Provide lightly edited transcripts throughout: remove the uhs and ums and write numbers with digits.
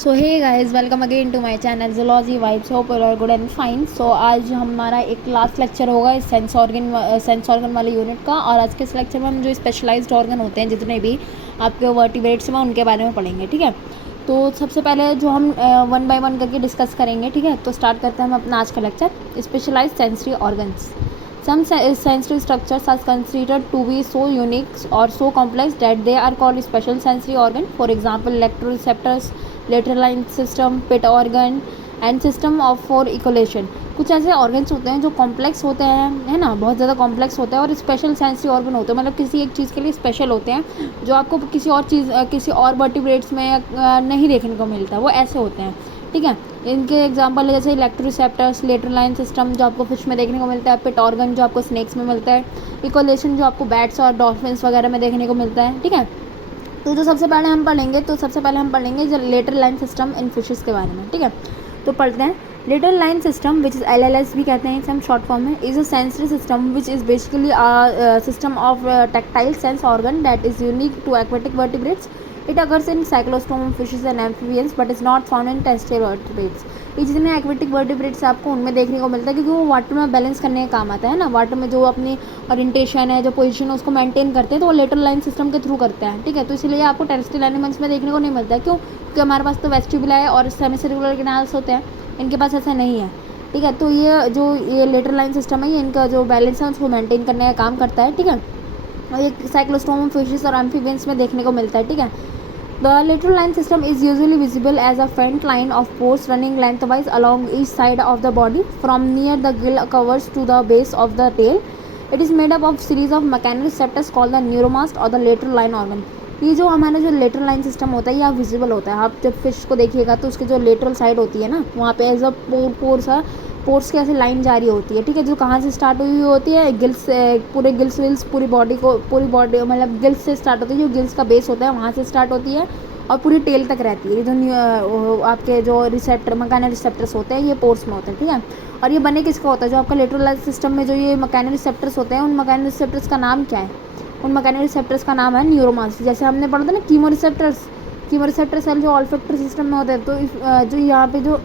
So hey guys, welcome again to my channel zoology vibes. Hope you are good and fine. So आज हमारा एक last lecture होगा इस sense organ वाले unit का। और आज के इस लेक्चर में हम जो स्पेशलाइज्ड ऑर्गन होते हैं जितने भी आपके वर्टिब्रेट्स में उनके बारे में पढ़ेंगे। ठीक है, तो सबसे पहले जो हम वन बाय वन करके डिस्कस करेंगे। ठीक है, तो स्टार्ट करते हैं हम अपना आज का lecture. Specialized sensory organs. Some sensory structures are considered to be so unique or so complex that they are called special sensory organ. For example, electroreceptors, lateral line system, pit organ, and system of for echolation. कुछ ऐसे organs होते हैं जो complex होते हैं, है ना, बहुत ज़्यादा कॉम्प्लेक्स होते हैं, और स्पेशल सेंसरी ऑर्गन होते हैं, मतलब किसी एक चीज़ के लिए स्पेशल होते हैं जो आपको किसी और वर्टिब्रेट्स में नहीं देखने को मिलता, वो ऐसे होते हैं। ठीक है, इनके एग्जांपल है जैसे इलेक्ट्रोरिसेप्टर्स, लेटरल लाइन सिस्टम जो आपको फिश में देखने को मिलता है, पिट ऑर्गन जो आपको स्नेक्स में मिलता है, इकोलेशन जो आपको बैट्स और डॉल्फिन्स वगैरह में देखने को मिलता है। ठीक है, तो जो सबसे पहले हम पढ़ेंगे जो lateral line system in fishes के बारे में। ठीक है, तो पढ़ते हैं। Lateral line system which is LLS भी कहते हैं इसे हम शॉर्ट फॉर्म में, is a sensory system which is basically system of tactile sense organ that is unique to aquatic vertebrates. It occurs in cyclostome fishes and amphibians but is not found in terrestrial vertebrates. ये जितने aquatic vertebrates आपको उनमें देखने को मिलता है क्योंकि वो वाटर में बैलेंस करने का काम आता है ना। वाटर में जो अपनी ओरिएंटेशन है, जो पोजीशन है, उसको मेंटेन करते हैं, तो वो लेटरल लाइन सिस्टम के थ्रू करते हैं। ठीक है, तो इसलिए आपको टेरेस्ट्रियल एनिमल्स में देखने को नहीं मिलता है। क्यों? क्योंकि हमारे पास तो वेस्टिबुला है और सेमीसर्कुलर कैनाल्स होते हैं, इनके पास ऐसा नहीं है। ठीक है, तो ये लेटरल लाइन सिस्टम है, ये इनका जो बैलेंस है उसको मेंटेन करने का काम करता है। ठीक है, और ये साइक्लोस्टोम फिशेस और एम्फीबियंस में देखने को मिलता है। ठीक है, the lateral line system is usually visible as a front line of pores running lengthwise along each side of the body from near the gill covers to the base of the tail. It is made up of series of mechanoreceptors called the neuromast or the lateral line organ. ये जो हमारा जो lateral line system होता है ये visible होता है। आप जब फिश को देखिएगा तो उसके जो लेटरल साइड होती है ना, वहाँ पे एज अ पोर्स की ऐसे लाइन जारी होती है। ठीक है, जो कहाँ से स्टार्ट हुई होती है, गिल्स, पूरे गिल्स विल्स पूरी बॉडी मतलब गिल्स से स्टार्ट होती है, जो गिल्स का बेस होता है वहाँ से स्टार्ट होती है और पूरी टेल तक रहती है। जो आपके जो मैकेनिकल रिसेप्टर्स होते हैं ये पोर्स में होते हैं। ठीक है, और ये बने किसका होता है, जो आपका लेटरल लाइन सिस्टम में जो ये मैकेनिकल रिसेप्टर्स होते हैं, उन मैकेनिकल रिसेप्टर्स का नाम क्या है? उन मैकेनिकल रिसेप्टर्स का नाम है न्यूरोमास। जैसे हमने पढ़ा था ना कीमोरिसेप्टर सेल जो ऑल्फैक्टरी सिस्टम में होते हैं, तो जो यहाँ पे जो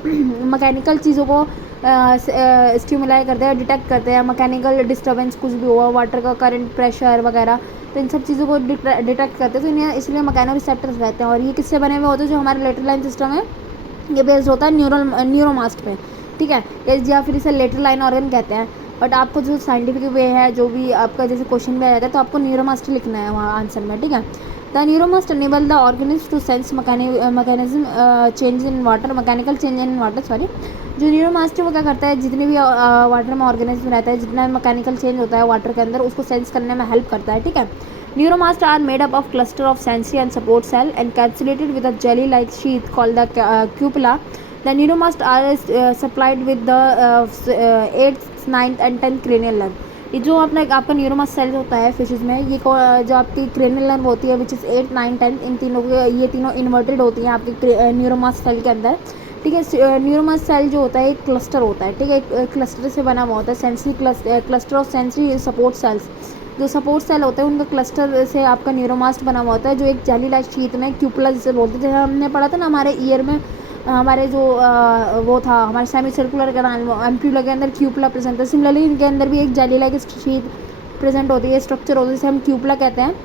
मैकेनिकल चीज़ों को स्टिमुलाई करते हैं, डिटेक्ट करते हैं, मैकेनिकल डिस्टर्बेंस कुछ भी हुआ, वाटर का करंट, प्रेशर वगैरह, तो इन सब चीज़ों को डिटेक्ट करते हैं, तो इन्हें इसलिए मैकेनिकल रिसेप्टर्स रहते हैं। और ये किससे बने हुए होते हैं? जो हमारे लेटरल लाइन सिस्टम है ये बेस्ड होता है न्यूरोमास्ट पे। ठीक है, या फिर इसे लेटरल लाइन ऑर्गन कहते हैं। बट आपको जो साइंटिफिक वे है, जो भी आपका जैसे क्वेश्चन में आएगा तो आपको न्यूरोमास्ट लिखना है वहाँ आंसर में। ठीक है, the neuromast enable the organism to sense mechanism change in water, mechanical change in water, sorry. जो न्यूरोमास्ट है वो क्या करता है, जितने भी वाटर में ऑर्गेनिज्म रहता है, जितना मैकेनिकल चेंज होता है वाटर के अंदर, उसको सेंस करने में हेल्प करता है। ठीक है, neuromast are made up of cluster of sensory and support cell encapsulated with a jelly like sheath called the cupula. The neuromasts are supplied with the 8th, 9th and 10th cranial nerve. ये जो आपका न्यूरोमास्ट cell होता है fishes में, ये जो आपकी cranial nerve होती है विच इज़ 8, 9, 10, इन तीनों ये तीनों इन्वर्टेड होती हैं आपके न्यूरोमास्ट सेल के अंदर। ठीक है, न्यूरोमास्ट सेल जो होता है एक क्लस्टर होता है। ठीक है, एक क्लस्टर से बना हुआ होता है, sensory cluster of sensory support cells. जो सपोर्ट सेल होते हैं उनका क्लस्टर से आपका न्यूरोमास्ट बना हुआ होता है, जो एक जेली लाइक शीट में क्यूपुला जिसे बोलते हैं। जैसे हमने पढ़ा था ना, हमारे ईयर में हमारे जो वो था हमारे सेमी सर्कुलर कैनाल एम्प्यूला के अंदर क्यूपुला प्रेजेंट है। सिमिलरली इनके अंदर भी एक जेली लाइक शीट प्रेजेंट होती है, स्ट्रक्चर होता है, जिसे हम क्यूपुला कहते हैं।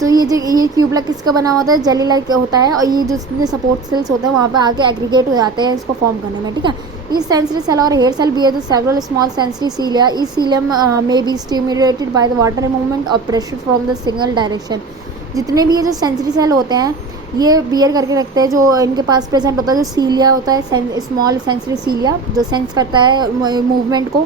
तो ये क्यूपुला किसका बना होता है? जेली लाइक होता है, और ये जो सपोर्ट सेल्स होते हैं वहाँ पे आके एग्रीगेट हो जाते हैं इसको फॉर्म करने में। ठीक है, ये सेंसरी सेल और hair cell bear the several small sensory cilia. इस सीलियम में be stimulated by the water movement और pressure from the single direction. जितने भी ये जो सेंसरी सेल होते हैं ये बियर करके रखते हैं, जो इनके पास प्रेजेंट होता है जो सीलिया होता है, स्मॉल सेंसरी सीलिया जो सेंस करता है मूवमेंट को,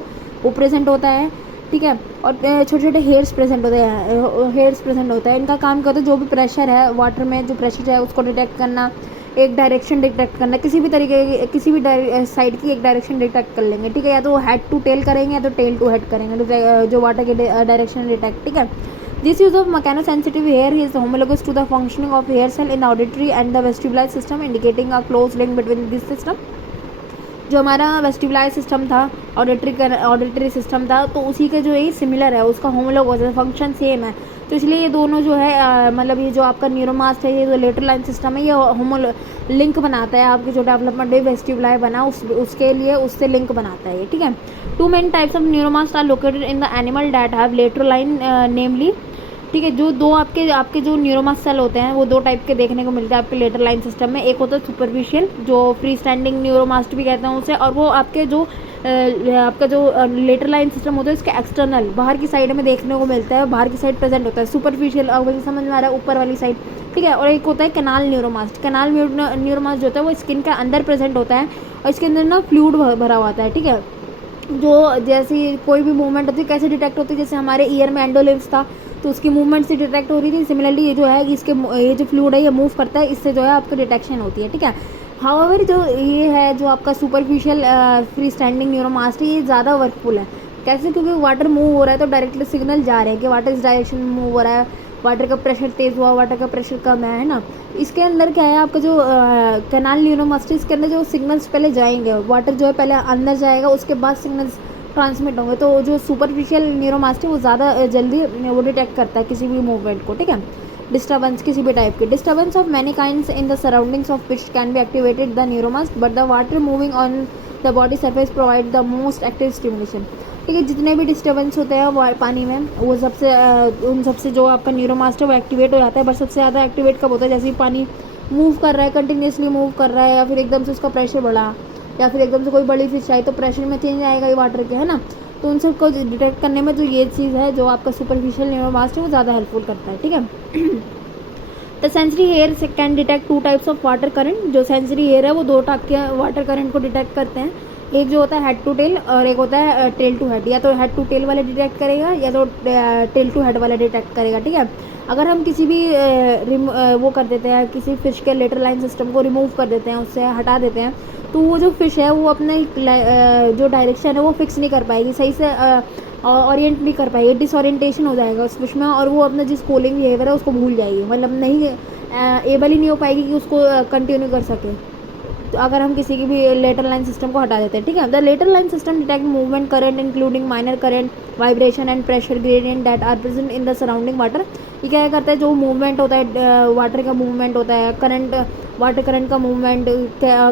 वो प्रेजेंट होता है. ठीक है, और छोटे छोटे हेयर्स प्रेजेंट होता है. इनका काम क्या होता है? जो भी प्रेशर है वाटर में, जो प्रेशर है उसको डिटेक्ट करना, एक डायरेक्शन डिटेक्ट करना, किसी भी साइड की एक डायरेक्शन डिटेक्ट कर लेंगे. ठीक है, या तो हेड टू टेल करेंगे या तो टेल टू हेड करेंगे, जो वाटर के डायरेक्शन डिटेक्ट. ठीक है, this use of mechanosensitive hair is homologous to the functioning of hair cell in the auditory and the vestibular system, indicating a close link between this system. जो हमारा vestibular system था, auditory system था, तो उसी के जो ये similar है, उसका होमोलॉगस है, फंक्शन सेम है। तो इसलिए ये दोनों जो है मतलब ये जो आपका न्यूरोमास्ट है, ये जो लेटरल लाइन सिस्टम है, ये होमो लिंक बनाता है आपके जो डेवलपमेंट वेस्टिबुलर बना उसके लिए उससे लिंक बनाता है ये, ठीक है। Two main types of neuromast are located in the animal that have lateral line namely, ठीक है। जो दो आपके जो न्यूरोमास्ट सेल होते हैं वो दो टाइप के देखने को मिलते हैं आपके लेटरल लाइन सिस्टम में। एक होता है सुपरफिशियल, जो फ्री स्टैंडिंग न्यूरोमास्ट भी कहते हैं उसे, और वो आपके जो आपका जो लेटरल लाइन सिस्टम होता है उसके एक्सटर्नल बाहर की साइड में देखने को मिलता है, बाहर की साइड प्रेजेंट होता है सुपरफिशियल, और वही समझ में आ रहा है ऊपर वाली साइड, ठीक है। और एक होता है कैनाल न्यूरोमास्ट। कैनाल न्यूरोमास्ट जो होता है वो स्किन के अंदर प्रेजेंट होता है और इसके अंदर ना फ्लूइड भरा हुआ होता है, ठीक है। जो जैसी कोई भी मूवमेंट होती है कैसे डिटेक्ट होती है, जैसे हमारे ईयर में एंडोलिम्स था तो उसकी मूवमेंट से डिटेक्ट हो रही थी। सिमिलरली ये जो है कि इसके ये जो फ्लूइड है ये मूव करता है, इससे जो है आपको डिटेक्शन होती है, ठीक है। हाउएवर जो ये है जो आपका सुपरफिशियल फ्री स्टैंडिंग न्यूरोमास्ट है, ये ज़्यादा वर्कफुल है। कैसे? क्योंकि वाटर मूव हो रहा है तो डायरेक्टली सिग्नल जा रहे हैं कि वाटर इस डायरेक्शन में मूव हो रहा है, वाटर का प्रेशर तेज़ हुआ, वाटर का प्रेशर कम है ना। इसके अंदर क्या है आपका जो कैनाल न्यूरोमास्ट, इसके अंदर जो सिग्नल्स पहले जाएंगे, वाटर जो है पहले अंदर जाएगा, उसके बाद सिग्नल्स ट्रांसमिट होंगे। तो जो सुपरफिशियल न्यूरोमास्ट है वो ज़्यादा जल्दी वो डिटेक्ट करता है किसी भी मूवमेंट को, ठीक है। डिस्टर्बेंस किसी भी टाइप की, disturbance of many kinds in the surroundings of which can be activated the neuromast, but the water moving on the body surface provide the most active stimulation, ठीक है। जितने भी डिस्टर्बेंस होते हैं पानी में वो सबसे उन सबसे जो आपका न्यूरोमास्ट है वो एक्टिवेट हो जाता है। बट सबसे ज़्यादा एक्टिवेट कब होता है? जैसे ही पानी मूव कर रहा है, कंटिन्यूसली मूव कर रहा है, या फिर एकदम से उसका प्रेशर बढ़ा, या फिर एकदम से कोई बड़ी फिश आई तो प्रेशर में चेंज आएगा ये वाटर के, है ना। तो उन सबको डिटेक्ट करने में जो ये चीज़ है जो आपका सुपरफिशियल न्यूरोमास्ट है वो ज़्यादा हेल्पफुल करता है, ठीक है। The sensory hair can detect two types of water current. जो सेंसरी हेयर है वो दो टाइप के वाटर करंट को डिटेक्ट करते हैं। एक जो होता है हेड टू टेल और एक होता है टेल टू हेड। या तो हेड टू टेल वाला डिटेक्ट करेगा या तो टेल टू हेड वाला डिटेक्ट करेगा, ठीक है। अगर हम किसी भी वो कर देते हैं, किसी फिश के लेटरल लाइन सिस्टम को रिमूव कर देते हैं, उससे हटा देते हैं, तो वो जो फिश है वो अपने जो डायरेक्शन है वो फिक्स नहीं कर पाएगी, सही से ओरिएंट नहीं कर पाएगी, डिसओरिएंटेशन हो जाएगा उस फिश में, और वो अपना जिस कूलिंग बिहेवियर है उसको भूल जाएगी, मतलब नहीं एबल ही नहीं हो पाएगी कि उसको कंटिन्यू कर सके। तो अगर हम किसी की भी लेटरल लाइन सिस्टम को हटा देते हैं, ठीक है। The lateral line system detect movement current including minor current, vibration and pressure gradient that are present in the surrounding water. ये क्या करता है? जो मूवमेंट होता है वाटर का मूवमेंट होता है, करंट वाटर करंट का मूवमेंट,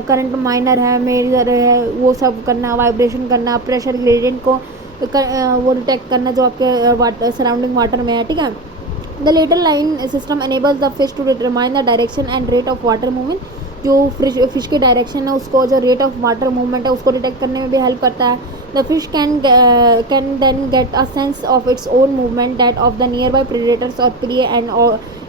करंट माइनर है, मेजर है, वो सब करना, वाइब्रेशन करना, प्रेशर ग्रेडियंट को वो डिटेक्ट करना जो आपके सराउंडिंग वाटर में है, ठीक है। The lateral line system enables the fish to determine the direction and rate of water movement. जो फिश की डायरेक्शन है उसको, जो रेट ऑफ वाटर मूवमेंट है उसको डिटेक्ट करने में भी हेल्प करता है। The fish can then get a sense of its own movement that of the nearby predators और prey and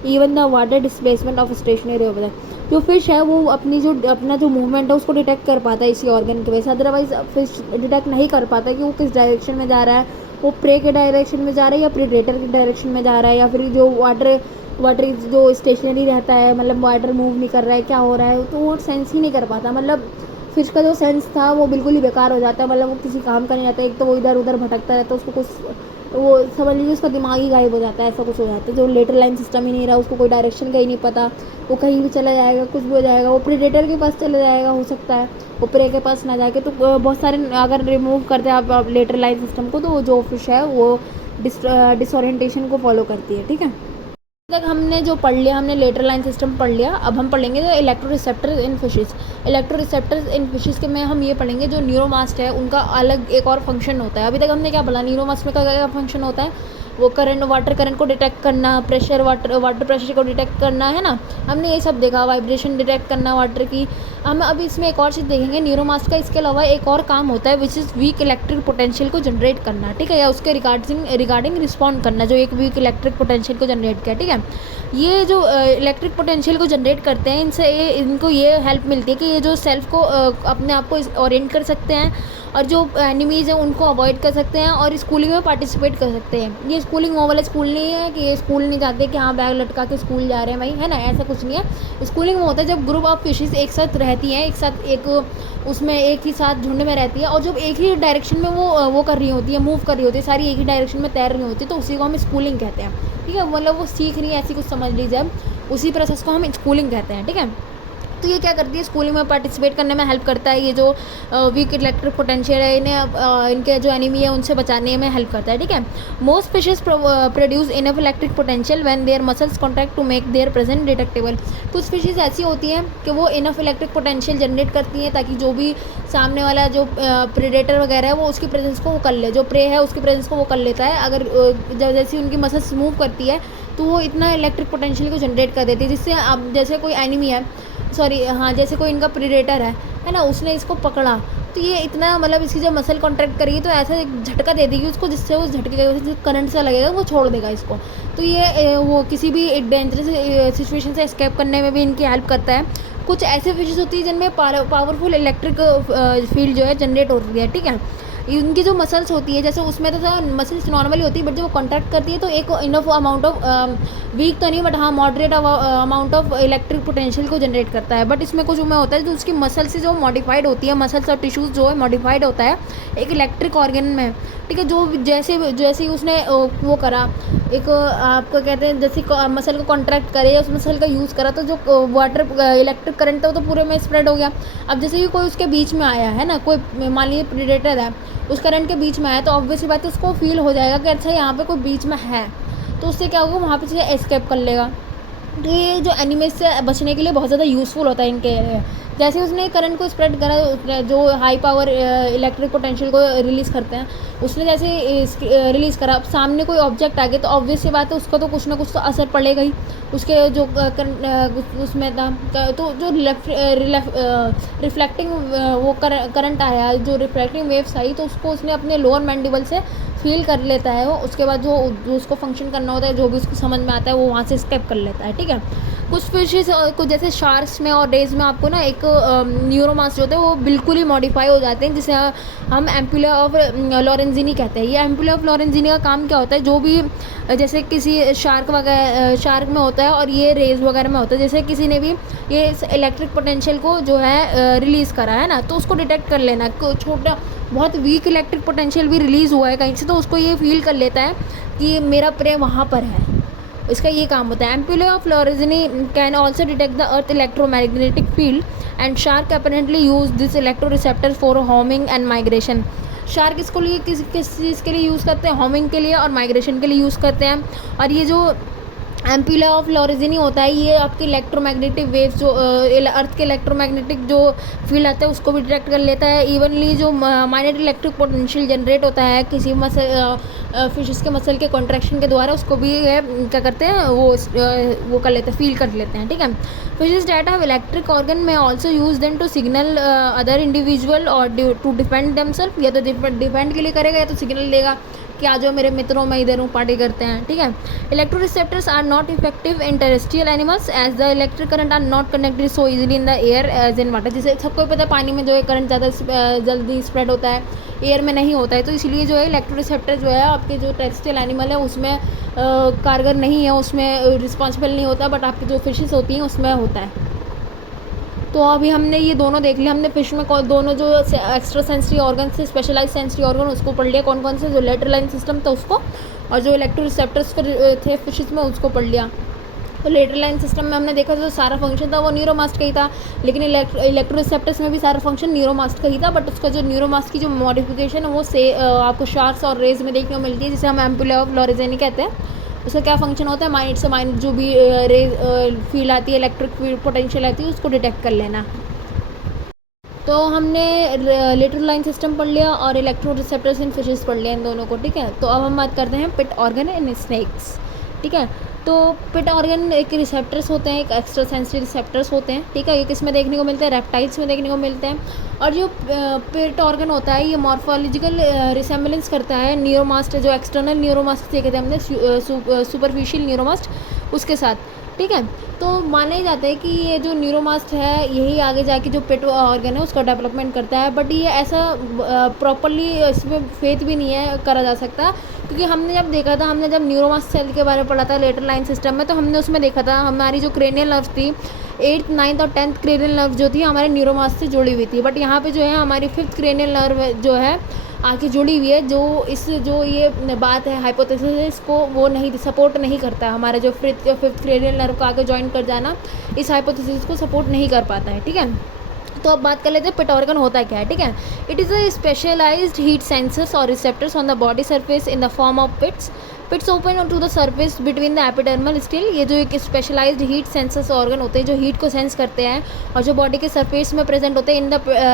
even the water displacement of stationary over. जो fish है वो अपना जो मूवमेंट है उसको डिटेक्ट कर पाता है इसी ऑर्गन की वजह से। अदरवाइज फिश डिटेक्ट नहीं कर पाता कि वो किस डायरेक्शन में जा रहा है, वो प्रे के डायरेक्शन में जा रहा है या प्रेडेटर के डायरेक्शन में जा रहा है, या फिर जो वाटर जो स्टेशनरी रहता है, मतलब वाटर मूव नहीं कर रहा है, क्या हो रहा है, तो वो सेंस ही नहीं कर पाता। मतलब फिश का जो सेंस था वो बिल्कुल ही बेकार हो जाता है, मतलब वो किसी काम का नहीं रहता। एक तो वो इधर उधर भटकता रहता है, उसको कुछ वो समझ लीजिए उसका दिमाग ही गायब हो जाता है, ऐसा कुछ हो जाता है। जो लेटरल लाइन सिस्टम ही नहीं रहा, उसको कोई डायरेक्शन का ही नहीं पता, वो कहीं भी चला जाएगा, कुछ भी हो जाएगा, वो प्रेडेटर के पास चला जाएगा, हो सकता है वो प्रे के पास ना जाके। तो बहुत सारे अगर रिमूव करते हैं आप लेटरल लाइन सिस्टम को, तो जो फिश है वो डिसओरिएंटेशन को फॉलो करती है, ठीक है। तक हमने जो पढ़ लिया, हमने लेटरल लाइन सिस्टम पढ़ लिया। अब हम पढ़ेंगे जो इलेक्ट्रोरिसेप्टर्स इन फिशेस। इलेक्ट्रोरिसेप्टर्स इन फिशेस के में हम ये पढ़ेंगे जो न्यूरोमास्ट है उनका अलग एक और फंक्शन होता है। अभी तक हमने क्या पढ़ा? न्यूरोमास्ट में क्या क्या फंक्शन होता है? वो करंट, वाटर करंट को डिटेक्ट करना, प्रेशर वाटर प्रेशर को डिटेक्ट करना, है ना, हमने ये सब देखा। वाइब्रेशन डिटेक्ट करना वाटर की। हम अभी इसमें एक और चीज़ देखेंगे न्यूरोमास्ट का। इसके अलावा एक और काम होता है which is weak electric potential को जनरेट करना, ठीक है, या उसके रिगार्डिंग रिस्पॉन्ड करना, जो एक वीक इलेक्ट्रिक पोटेंशियल को जनरेट किया, ठीक है। ये जो इलेक्ट्रिक पोटेंशियल को जनरेट करते हैं, इनको ये हेल्प मिलती है कि ये जो सेल्फ को अपने आप को ओरिएंट कर सकते हैं, और जो एनिमीज़ हैं उनको अवॉइड कर सकते हैं, और स्कूलिंग में पार्टिसिपेट कर सकते हैं। ये स्कूलिंग वो वाला स्कूल नहीं है कि ये स्कूल नहीं जाते कि हाँ बैग लटका के स्कूल जा रहे हैं भाई, है ना, ऐसा कुछ नहीं है। स्कूलिंग वो होता है जब ग्रुप ऑफ फिशेस एक साथ रहती हैं, उसमें एक ही साथ झुंड में रहती है, और जब एक ही डायरेक्शन में वो कर रही होती है, मूव कर रही होती है, सारी एक ही डायरेक्शन में तैर रही होती है, तो उसी को हम स्कूलिंग कहते हैं, ठीक है। मतलब वो सीख रही है, ऐसी कुछ समझ लीजिए। अब उसी प्रोसेस को हम स्कूलिंग कहते हैं, ठीक है। तो ये क्या करती है, स्कूलिंग में पार्टिसिपेट करने में हेल्प करता है। ये जो वीक इलेक्ट्रिक पोटेंशियल है इन्हें इनके जो एनिमी है उनसे बचाने में हेल्प करता है, ठीक है। Most fishes produce enough electric potential when their muscles contract to make their present detectable. कुछ फिशेस ऐसी होती हैं कि वो इनफ इलेक्ट्रिक पोटेंशियल जनरेट करती हैं ताकि जो भी सामने वाला जो प्रेडेटर वगैरह है वो उसकी प्रेजेंस को वो कर ले, जो प्रे है उसकी प्रेजेंस को वो कर लेता है। अगर जैसे उनकी मसल्स मूव करती है तो वो इतना इलेक्ट्रिक पोटेंशियल को जनरेट कर देती है जिससे अब जैसे कोई एनिमी है, सॉरी हाँ, जैसे कोई इनका प्रेडेटर है ना, उसने इसको पकड़ा तो ये इतना मतलब इसकी जब मसल कॉन्ट्रैक्ट करेगी तो ऐसा एक झटका दे देगी उसको जिससे उस झटके का जो करंट सा लगेगा वो छोड़ देगा इसको। तो ये वो किसी भी डेंजरस सिचुएशन से एस्केप करने में भी इनकी हेल्प करता है। कुछ ऐसे फिशेस होती है जिनमें पावरफुल इलेक्ट्रिक फील्ड जो है जनरेट होती है, ठीक है। उनकी जो मसल्स होती है जैसे उसमें तो मसल्स नॉर्मली होती है, बट जब वो कॉन्ट्रैक्ट करती है तो एक इनफ अमाउंट ऑफ वीक तो नहीं बट हाँ moderate amount of electric potential को जनरेट करता है। बट इसमें कुछ में होता है जो उसकी मसल से जो मॉडिफाइड होती है, मसल्स और टिश्यूज़ जो है मॉडिफाइड होता है एक इलेक्ट्रिक ऑर्गन में, ठीक है। जो जैसे उसने वो करा, एक आपको कहते हैं जैसे मसल को कॉन्ट्रैक्ट करे या उस मसल का यूज़ करा तो जो वाटर इलेक्ट्रिक करंट था वो तो पूरे में स्प्रेड हो गया। अब जैसे कि कोई उसके बीच में आया है ना, कोई मान लीजिए प्रेडेटर है उस करंट के बीच में आया तो ऑब्वियसली बात है उसको फील हो जाएगा कि अच्छा यहाँ पे कोई बीच में है, तो उससे क्या होगा वहाँ पे से एस्केप कर लेगा। तो ये जो एनिमीज से बचने के लिए बहुत ज़्यादा यूज़फुल होता है इनके। जैसे उसने करंट को स्प्रेड करा, जो हाई पावर इलेक्ट्रिक पोटेंशियल को रिलीज़ करते हैं, उसने जैसे रिलीज़ करा, अब सामने कोई ऑब्जेक्ट आ गया तो ऑब्वियस सी बात है उसका तो कुछ ना कुछ तो असर पड़ेगा ही उसके जो उसमें था। तो जो रिफ्लेक्टिंग वो करंट आया, जो रिफ्लेक्टिंग वेव्स आई तो उसको उसने अपने लोअर मैंडिबल से फील कर लेता है वो। उसके बाद जो उसको फंक्शन करना होता है, जो भी उसको समझ में आता है वो वहाँ से स्केप कर लेता है, ठीक है। कुछ फिशेस कुछ जैसे शार्क्स में और रेज में आपको ना एक न्यूरोमास जो होते हैं वो बिल्कुल ही मॉडिफाई हो जाते हैं, जिसे हम एम्पुला ऑफ लॉरेंजिनी कहते हैं। ये एम्पुला ऑफ लॉरेंजिनी का काम क्या होता है, जो भी जैसे किसी शार्क में होता है और ये रेज वगैरह में होता है, जैसे किसी ने भी ये इलेक्ट्रिक पोटेंशियल को जो है रिलीज़ करा है ना, तो उसको डिटेक्ट कर लेना। छोटा बहुत वीक इलेक्ट्रिक पोटेंशियल भी रिलीज़ हुआ है कहीं से, तो उसको ये फील कर लेता है कि मेरा प्रे वहाँ पर है, इसका ये काम होता है। Ampulla of Lorenzini can also detect the earth electromagnetic field and shark apparently use this electroreceptor for homing and migration. Shark इसको लिए किस चीज़ के लिए यूज़ करते हैं, होमिंग के लिए और माइग्रेशन के लिए यूज़ करते हैं। और ये जो एम्पुला ऑफ लॉरेंजिनी होता है ये आपके इलेक्ट्रोमैग्नेटिक वेव्स जो अर्थ के इलेक्ट्रोमैग्नेटिक जो फील्ड आता है उसको भी डिटेक्ट कर लेता है। इवनली जो माइनर इलेक्ट्रिक पोटेंशियल जनरेट होता है किसी फिशेस के मसल के कॉन्ट्रैक्शन के द्वारा, उसको भी क्या करते हैं वो कर लेते हैं, फील कर लेते हैं, ठीक है। Fishes that have electric organ may also use them to signal other individual और टू डिफेंड देमसेल्फ। या तो डिफेंड के लिए करेगा या तो सिग्नल देगा कि आ जाओ मेरे मित्रों मैं इधर हूँ, पार्टी करते हैं, ठीक है। Electro receptors are not effective in terrestrial animals as the electric current are not connected so easily in the air as in water. जैसे सबको पता है पानी में जो है करंट ज़्यादा जल्दी स्प्रेड होता है, एयर में नहीं होता है, तो इसलिए जो है इलेक्ट्रो रिसेप्टर जो है आपके जो टेरेस्ट्रियल एनिमल है उसमें कारगर नहीं है, उसमें रिस्पॉन्सिबल नहीं होता, बट आपकी जो फिशेस होती हैं उसमें होता है। तो अभी हमने ये दोनों देख लिया, हमने फिश में दोनों जो एक्स्ट्रा सेंसरी ऑर्गन से स्पेशलाइज सेंसरी ऑर्गन उसको पढ़ लिया, कौन कौन से, जो लेटरल लाइन सिस्टम था उसको, और जो इलेक्ट्रो रिसेप्टर्स थे फिशेस में उसको पढ़ लिया। तो लेटरल लाइन सिस्टम में हमने देखा जो सारा फंक्शन था वो न्यूरोमास्ट का ही था, लेकिन इलेक्ट्रो रिसेप्टर्स में भी सारा फंक्शन न्यूरोमास्ट का ही था, बट उसका जो न्यूरोमास्ट की जो मॉडिफिकेशन है वो आपको शार्क्स और रेज में देखने को मिलती है, जिसे हम एम्पुला ऑफ लॉरेंजिनी कहते हैं। उसका क्या फंक्शन होता है, माइनर से माइनर जो भी फील्ड आती है, इलेक्ट्रिक पोटेंशियल आती है, उसको डिटेक्ट कर लेना। तो हमने लेटरल लाइन सिस्टम पढ़ लिया और इलेक्ट्रो रिसेप्टर्स इन फिशेस पढ़ लिया इन दोनों को, ठीक है। तो अब हम बात करते हैं पिट ऑर्गन इन स्नेक्स, ठीक है। तो पिट ऑर्गन एक रिसेप्टर्स होते हैं, एक एक्स्ट्रा सेंसरी रिसेप्टर्स होते हैं, ठीक है। ये किस में देखने को मिलते हैं, रेप्टाइल्स में देखने को मिलते हैं। और जो पिट ऑर्गन होता है ये मॉर्फोलॉजिकल रिसेम्बलेंस करता है न्यूरोमास्ट, जो एक्सटर्नल न्यूरोमास्ट से कहते हैं हमने सुपरफिशियल न्यूरोमास्ट, उसके साथ, ठीक है। तो माना ही जाता है कि ये जो न्यूरोमास्ट है यही आगे जाके जो पिट ऑर्गन है उसका डेवलपमेंट करता है, बट ये ऐसा प्रॉपरली इसमें फेथ भी नहीं है करा जा सकता, क्योंकि हमने जब देखा था, हमने जब न्यूरोमास्ट सेल के बारे में पढ़ा था लेटरल लाइन सिस्टम में, तो हमने उसमें देखा था हमारी जो क्रेनियल नर्व थी 8th 9th और 10th क्रेनियल नर्व जो थी हमारे न्यूरोमास्ट से जुड़ी हुई थी, बट यहाँ पे जो है हमारी 5th क्रेनियल नर्व जो है आके जुड़ी हुई है, जो ये बात है हाइपोथेसिस को वो नहीं सपोर्ट नहीं करता है। हमारा जो फिफ्थ क्रेनियल नर्व का आगे जॉइन कर जाना इस हाइपोथेसिस को सपोर्ट नहीं कर पाता है, ठीक है। तो अब बात कर लेते हैं पिट ऑर्गन होता है क्या है, ठीक है। It is a specialised heat sensors और receptors on the body surface in the form of pits. Pits open to the surface between the epidermal skill. ये जो एक स्पेशलाइज्ड हीट सेंसर्स ऑर्गन होते हैं जो हीट को सेंस करते हैं और जो बॉडी के सरफेस में प्रेजेंट होते हैं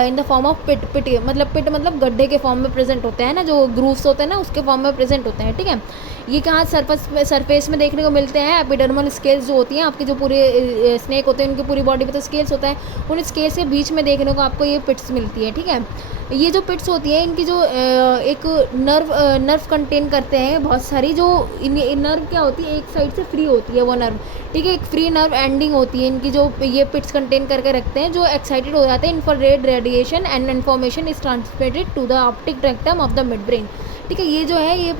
in the form of pit मतलब गड्ढे के फॉर्म में प्रेजेंट होते हैं ना, जो ग्रूव्स होते हैं ना उसके फॉर्म में प्रेजेंट होते हैं, ठीक है। ये कहाँ सरफेस में देखने को मिलते हैं। एपिडर्मल स्केल्स जो होती हैं आपके, जो पूरे स्नेक होते हैं उनकी पूरी बॉडी पे तो स्केल्स होता है, उन स्केल्स के बीच में देखने को आपको ये पिट्स मिलती है, ठीक है। ये जो पिट्स होती है इनकी जो एक नर्व कंटेन करते हैं बहुत सारी, जो नर्व क्या होती है एक साइड से फ्री होती है वो नर्व, ठीक है। एक फ्री नर्व एंडिंग होती है इनकी, जो ये पिट्स कंटेन करके रखते हैं, जो एक्साइटेड हो जाते हैं infrared radiation and information is transmitted to the optic rectum of the mid brain, ठीक है। ये जो है ये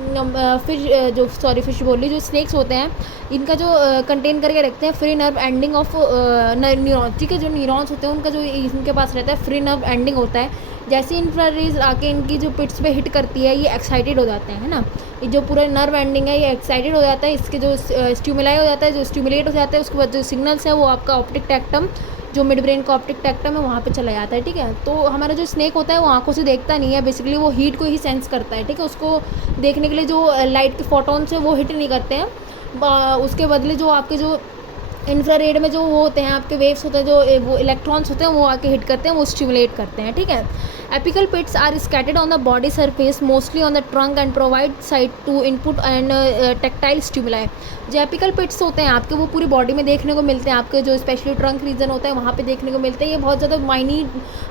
फिश बोल रही, जो स्नेक्स होते हैं इनका जो कंटेन करके रखते हैं free nerve ending of neurons, ठीक है। जो न्यूरॉन्स होते हैं उनका जो इनके पास रहता है फ्री नर्व एंडिंग होता है। जैसे इंफ्रारेज आके इनकी जो पिट्स पे हिट करती है ये एक्साइटेड हो जाते हैं, है ना। ये जो पूरा नर्व एंडिंग है ये एक्साइटेड हो जाता है, इसके जो स्टिमुलाई हो जाता है, जो स्टिमुलेट हो जाता है, उसके बाद जो सिग्नल्स है वो आपका ऑप्टिक टेक्टम, जो मिड ब्रेन का ऑप्टिक टेक्टम है वहाँ पे चला जाता है, ठीक है। तो हमारा जो स्नेक होता है वो आंखों से देखता नहीं है, बेसिकली वो हीट को ही सेंस करता है, ठीक है। उसको देखने के लिए जो लाइट के फोटॉन्स है वो हिट नहीं करते हैं, उसके बदले जो आपके जो इंफ्रारेड में जो वो होते हैं आपके वेव्स होते हैं, जो वो इलेक्ट्रॉन्स होते हैं वो आके हिट करते हैं, वो स्टिमुलेट करते हैं, ठीक है। Apical pits are scattered on the body surface mostly on the trunk and provide site to input and tactile stimuli. जो एपिकल पिट्स होते हैं आपके वो पूरी बॉडी में देखने को मिलते हैं, आपके जो स्पेशली ट्रंक रीजन होता है वहाँ पे देखने को मिलते हैं। ये बहुत ज़्यादा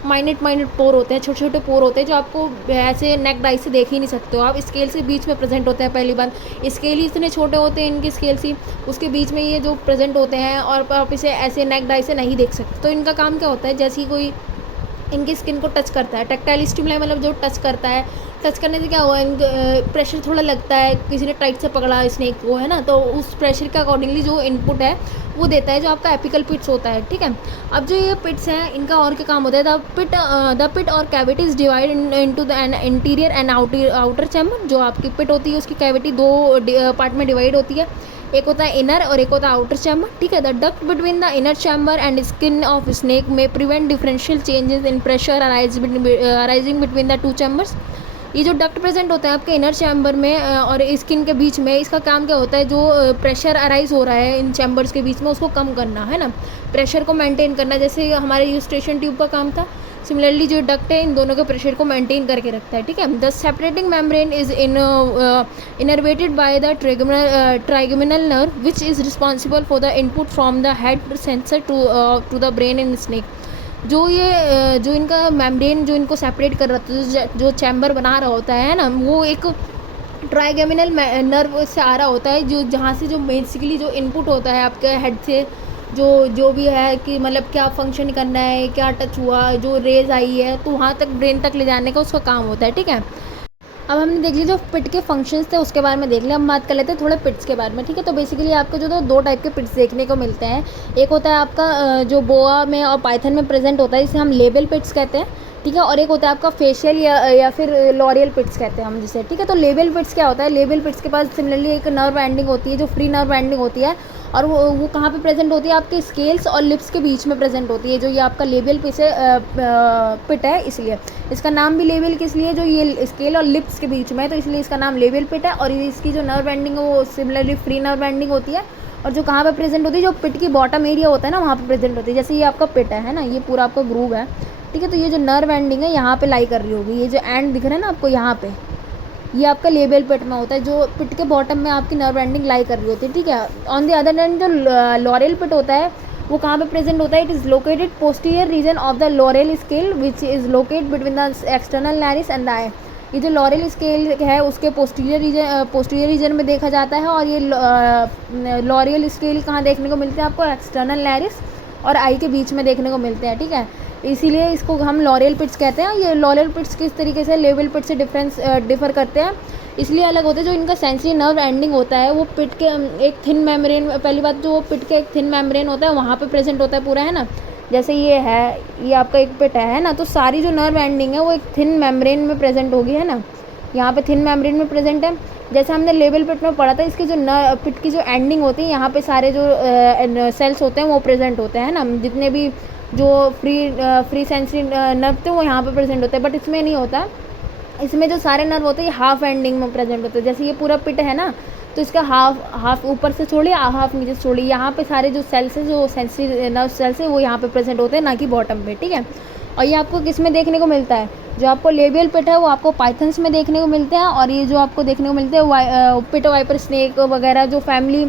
माइनट पोर होते हैं, छोटे छोटे पोर होते हैं जो आपको ऐसे नेक डाई से देख ही नहीं सकते हो आप। स्केल से बीच में प्रेजेंट होते हैं, पहली बार स्केल ही इतने छोटे होते हैं इनके स्केल ही, उसके बीच में ये जो प्रेजेंट होते हैं और आप इसे ऐसे नेक डाई से नहीं देख सकते। तो इनका काम क्या होता है, जैसे ही कोई इनकी स्किन को टच करता है, टेक्टाइल स्टिमुलाई मतलब जो टच करता है, टच करने से क्या हुआ प्रेशर थोड़ा लगता है, किसी ने टाइट से पकड़ा स्नेक को, है ना, तो उस प्रेशर के अकॉर्डिंगली जो इनपुट है वो देता है जो आपका एपिकल पिट्स होता है, ठीक है। अब जो ये पिट्स हैं इनका और क्या काम होता है, द पिट और cavity is divide into the interior and outer chamber. जो आपकी पिट होती है उसकी कैविटी दो पार्ट में डिवाइड होती है, एक होता है इनर और एक होता है आउटर चैम्बर, ठीक है। The duct between the inner chamber and skin of snake में prevent differential changes in pressure arising between the two chambers. ये जो डक्ट प्रेजेंट होता है आपके इनर चैम्बर में और स्किन के बीच में, इसका काम क्या होता है, जो प्रेशर अराइज हो रहा है इन चैम्बर्स के बीच में उसको कम करना, है ना, प्रेशर को मेंटेन करना, जैसे हमारे यूस्ट्रेशन ट्यूब का काम था। सिमिलरली जो डक्ट है इन दोनों के प्रेशर को मेंटेन करके रखता है, ठीक है। The separating membrane is innervated by the trigeminal nerve which is responsible for the input from the head sensor to the brain in snake. जो इनका मेम्ब्रेन जो इनको सेपरेट कर रहा था, जो चैम्बर बना रहा होता है ना, वो एक ट्राइगोमिनल नर्व से आ रहा होता है, जो जहाँ से जो बेसिकली जो इनपुट होता है आपके हेड से, जो भी है कि मतलब क्या फंक्शन करना है, क्या टच हुआ, जो रेज आई है तो वहाँ तक ब्रेन तक ले जाने का उसका काम होता है, ठीक है। अब हमने देख लिया जो पिट के फंक्शंस थे उसके बारे में देख लिया, हम बात कर लेते हैं थोड़े पिट्स के बारे में, ठीक है। तो बेसिकली आपको जो दो टाइप के पिट्स देखने को मिलते हैं, एक होता है आपका जो बोआ में और पाइथन में प्रेजेंट होता है, जिसे हम लेबल पिट्स कहते हैं, ठीक है। और एक होता है आपका फेशियल या फिर लॉरियल पिट्स कहते हैं हम जिसे, ठीक है। तो लेबल पिट्स क्या होता है, लेबल पिट्स के पास सिमिलरली एक नर्व एंडिंग होती है जो फ्री नर्व एंडिंग होती है, और वो कहाँ पे प्रेजेंट होती है, आपके स्केल्स और लिप्स के बीच में प्रेजेंट होती है। जो ये आपका लेबल पिट है, इसलिए इसका नाम भी लेबल किस लिए, जो ये स्केल और लिप्स के बीच में है तो इसलिए इसका नाम लेबल पिट है। और इसकी जो नर्व एंडिंग है वो सिमिलरली फ्री नर्व एंडिंग होती है, और जो कहाँ पे प्रेजेंट होती है, जो पिट की बॉटम एरिया होता है ना वहाँ पे प्रेजेंट होती है। जैसे ये आपका पिट है ना, ये पूरा आपका ग्रूव है, ठीक है। तो ये जो नर्व एंडिंग है यहाँ पे लाई कर रही होगी, ये जो एंड दिख रहा है ना आपको यहाँ पे, ये आपका लेबल पिट में होता है, जो पिट के बॉटम में आपकी नर्व एंडिंग लाई कर रही होती है, ठीक है। ऑन द अदर हैंड जो लॉरियल पिट होता है वो कहाँ पे प्रेजेंट होता है, it is located posterior region of the loreal scale which is located between the external nares and the eye. ये जो लॉरियल स्केल है उसके पोस्टीरियर रीजन में देखा जाता है, और ये लॉरियल स्केल कहाँ देखने को मिलते हैं आपको, एक्सटर्नल लैरिस और आई के बीच में देखने को मिलते हैं, ठीक है। इसीलिए इसको हम लॉरियल पिट्स कहते हैं। ये लॉरियल पिट्स किस तरीके से लेबल पिट से डिफर करते हैं, इसलिए अलग होते हैं। जो इनका सेंसरी नर्व एंडिंग होता है वो पिट के एक थिन मेम्ब्रेन, पहली बात जो पिट के एक थिन मेम्ब्रेन होता है वहाँ पे प्रेजेंट होता है पूरा, है ना, जैसे ये है, ये आपका एक पिट है ना, तो सारी जो नर्व एंडिंग है वो एक थिन मेम्ब्रेन में प्रेजेंट होगी, है ना, यहाँ पे थिन मेम्ब्रेन में प्रेजेंट है। जैसे हमने लेबल पिट में पढ़ा था, इसकी जो पिट की जो एंडिंग होती है, यहाँ पे सारे जो सेल्स होते हैं वो प्रेजेंट होते हैं ना, जितने भी जो फ्री सेंसरी नर्व थे वो यहाँ पे प्रेजेंट होते हैं, बट इसमें नहीं होता। इसमें जो सारे नर्व होते हैं हाफ एंडिंग में प्रेजेंट होते हैं। जैसे ये पूरा पिट है ना, तो इसका हाफ ऊपर से छोड़िए, हाफ नीचे से छोड़िए, यहाँ पे सारे जो सेल्स हैं, जो सेंसरी नर्व सेल्स है, वो यहाँ पे प्रेजेंट होते हैं, ना कि बॉटम पे, ठीक है। और ये आपको किस में देखने को मिलता है, जो आपको लेबियल पिट है वो आपको पाइथन्स में देखने को मिलते हैं, और ये जो आपको देखने को मिलते हैं पिट वाइपर स्नेक वगैरह जो फैमिली।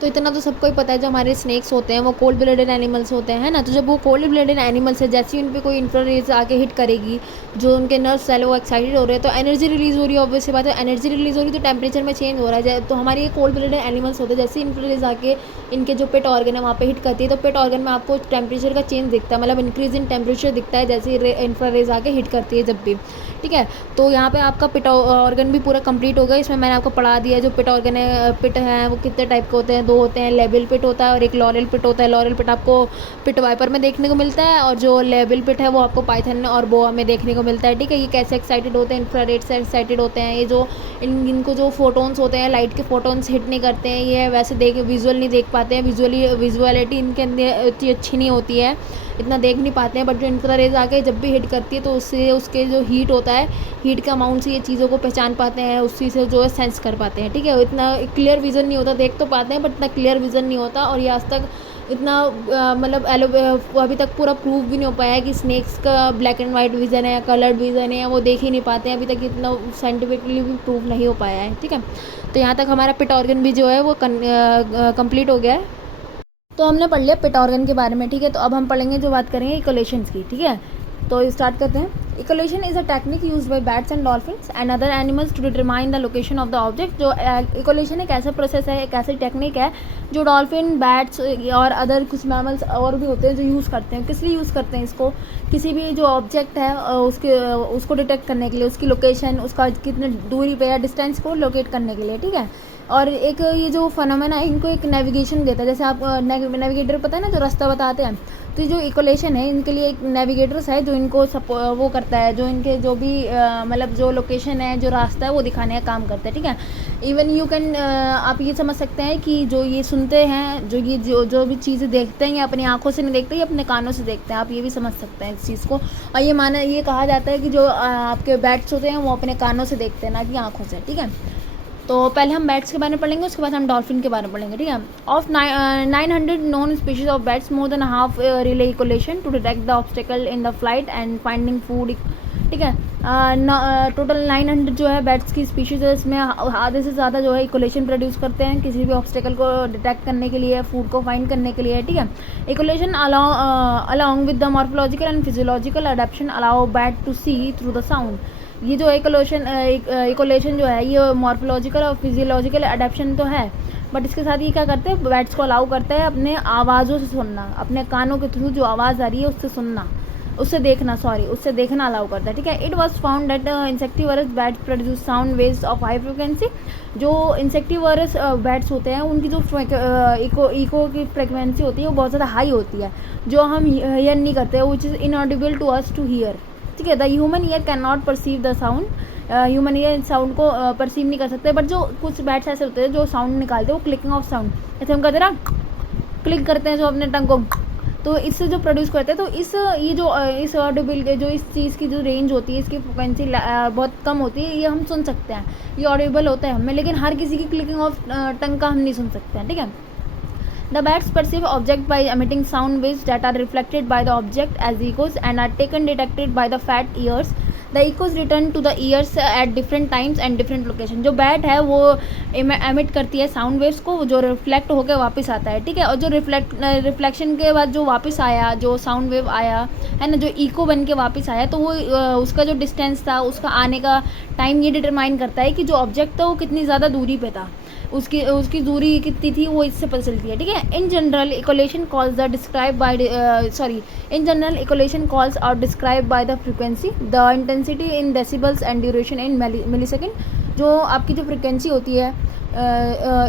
तो इतना तो सबको ही पता है, जो हमारे स्नेक्स होते हैं वो कोल्ड ब्लडेड एनिमल्स होते हैं ना, तो जब वो कोल्ड ब्लडेड एनिमल्स है, जैसे ही उन पे कोई इंफ्रारेज आके हिट करेगी, जो उनके नर्व सेल वो एक्साइटेड हो रहे हैं, तो एनर्जी रिलीज हो रही है, ऑब्वियसली बात है, एनर्जी रिलीज हो रही है तो टेम्परेचर में चेंज हो रहा है। तो हमारे ये कोल्ड ब्लडेड एनिमल्स होते हैं, जैसे इंफ्रारेज आके इनके जो पेट ऑर्गन है वहाँ पे हिट करती है, तो पेट ऑर्गन में आपको टेम्परेचर का चेंज दिखता है, मतलब इंक्रीज इन टेम्परेचर दिखता है, जैसे इंफ्रारेज आके हिट करती है जब भी, ठीक है। तो यहाँ पे आपका पिट ऑर्गन भी पूरा कंप्लीट हो गया। इसमें मैंने आपको पढ़ा दिया जो पिट ऑर्गन है, पिट है वो कितने टाइप के होते हैं, 2 होते हैं, लेबियल पिट होता है और एक लॉरेल पिट होता है। लॉरेल पिट आपको पिट वाइपर में देखने को मिलता है, और जो लेबियल पिट है वो आपको पाइथन और बोआ में देखने को मिलता है, ठीक है। ये कैसे एक्साइटेड होते हैं, इंफ्रारेड से एक्साइटेड होते हैं, ये जो इनको जो फोटोन्स होते हैं, लाइट के फोटोन्स हिट नहीं करते हैं, ये वैसे विजुअल नहीं देख पाते हैं, विजुअलिटी इनके अंदर इतनी अच्छी नहीं होती है, इतना देख नहीं पाते हैं, बट जो इंफ्रारेज आके जब भी हिट करती है तो उससे उसके जो हीट होता है, हीट के अमाउंट से ये चीज़ों को पहचान पाते हैं, उसी से जो है सेंस कर पाते हैं, ठीक है। इतना क्लियर विज़न नहीं होता, देख तो पाते हैं बट इतना क्लियर विज़न नहीं होता, और ये आज तक इतना मतलब अभी तक पूरा प्रूव भी नहीं हो पाया है कि स्नेक्स का ब्लैक एंड वाइट विज़न है या कलर्ड विज़न है, वो देख ही नहीं पाते हैं, अभी तक इतना साइंटिफिकली भी प्रूव नहीं हो पाया है, ठीक है। तो यहाँ तक हमारा पिट ऑर्गन भी जो है वो कंप्लीट हो गया है। तो हमने पढ़ लिया पिट ऑर्गन के बारे में, ठीक है। तो अब हम पढ़ेंगे, जो बात करेंगे इकोलेशंस की, ठीक है। तो स्टार्ट करते हैं। Echolocation is a technique used by bats and dolphins and other animals to determine the location of the object. जो इकोलेशन एक ऐसा प्रोसेस है, एक ऐसी टेक्निक है जो डॉल्फिन, बैट्स और अदर कुछ मैमल्स और भी होते हैं जो यूज़ करते हैं। किस लिए यूज़ करते हैं इसको, किसी भी जो ऑब्जेक्ट है उसको डिटेक्ट करने के लिए, उसकी लोकेशन, उसका कितने दूरी पे या डिस्टेंस को लोकेट करने के लिए, ठीक है। और एक ये जो फिनोमेना है, इनको एक नेविगेशन देता है। जैसे आप नेविगेटर पता है ना, जो रास्ता बताते हैं, तो ये जो इकोलेशन है इनके लिए एक नेविगेटर्स है जो इनको वो करता है, जो इनके जो भी मतलब जो लोकेशन है, जो रास्ता है वो दिखाने का काम करता है, ठीक है। इवन यू कैन आप ये समझ सकते हैं कि जो ये सुनते हैं, जो भी चीज़ें देखते हैं, ये अपनी आंखों से नहीं देखते, ये अपने कानों से देखते हैं, आप ये भी समझ सकते हैं इस चीज़ को। और ये कहा जाता है कि जो आपके बैट्स होते हैं वो अपने कानों से देखते हैं, ना कि आँखों से, ठीक है। तो पहले हम बैट्स के बारे में पढ़ेंगे, उसके बाद हम डॉल्फिन के बारे में पढ़ेंगे, ठीक है। Of 900 known species of bats, more than half rely echolocation to detect the obstacle in the flight and finding food, ठीक है। टोटल 900 जो है बैट्स की स्पीशीज है, इसमें आधे से ज़्यादा जो है इकोलेशन प्रोड्यूस करते हैं किसी भी ऑब्स्टेकल को डिटेक्ट करने के लिए, फूड को फाइंड करने के लिए, ठीक है। Echolocation along with the morphological and physiological adaptation allow bat to see through the sound. ये जो इकोलेशन जो है, ये मॉर्फोलॉजिकल और फिजियोलॉजिकल अडेप्शन तो है, बट इसके साथ ये क्या करते हैं, बैट्स को अलाउ करता है अपने आवाज़ों से सुनना, अपने कानों के थ्रू जो आवाज़ आ रही है उससे सुनना, उससे देखना अलाउ करता है, ठीक है। It was found that insectivores bats produce sound waves of high frequency. जो इंसेक्टिवर्स बैट्स होते हैं उनकी जो इको की फ्रिक्वेंसी होती है वो बहुत ज़्यादा हाई होती है, जो हम हियर नहीं करते, which is inaudible to us to hear, ठीक है। The human ear can not perceive the sound, human ear sound को परसीव नहीं कर सकते, बट जो कुछ बैट्स ऐसे होते हैं जो साउंड निकालते हैं वो क्लिकिंग ऑफ साउंड, जैसे हम कहते हैं ना क्लिक करते हैं जो अपने टंग को, तो इससे जो प्रोड्यूस करते हैं, तो इस ऑडिबल जो इस चीज़ की जो रेंज होती है, इसकी फ्रिक्वेंसी बहुत कम होती है, ये हम सुन सकते हैं, ये ऑडिबल होता है हमें, लेकिन हर किसी की क्लिकिंग ऑफ टंग का हम नहीं सुन सकते हैं, ठीक है। The bats perceive object by emitting sound waves that are reflected by the object as echoes and are detected by the fat ears. The echoes return to the ears at different times and different location. जो bat है वो emit करती है sound waves को, जो reflect होकर वापस आता है, ठीक है। और जो रिफ्लेक्शन के बाद जो वापस आया, जो साउंड वेव आया है ना, जो इको बन के वापस आया, तो वो उसका जो डिस्टेंस था, उसका आने का टाइम ये डिटरमाइन करता है कि जो ऑब्जेक्ट था वो कितनी ज़्यादा दूरी पे था, उसकी दूरी कितनी थी वो इससे पता चलती है, ठीक है। In general echolocation calls are describe by the frequency, the intensity in decibels and duration in millisecond. जो आपकी जो फ्रिक्वेंसी होती है,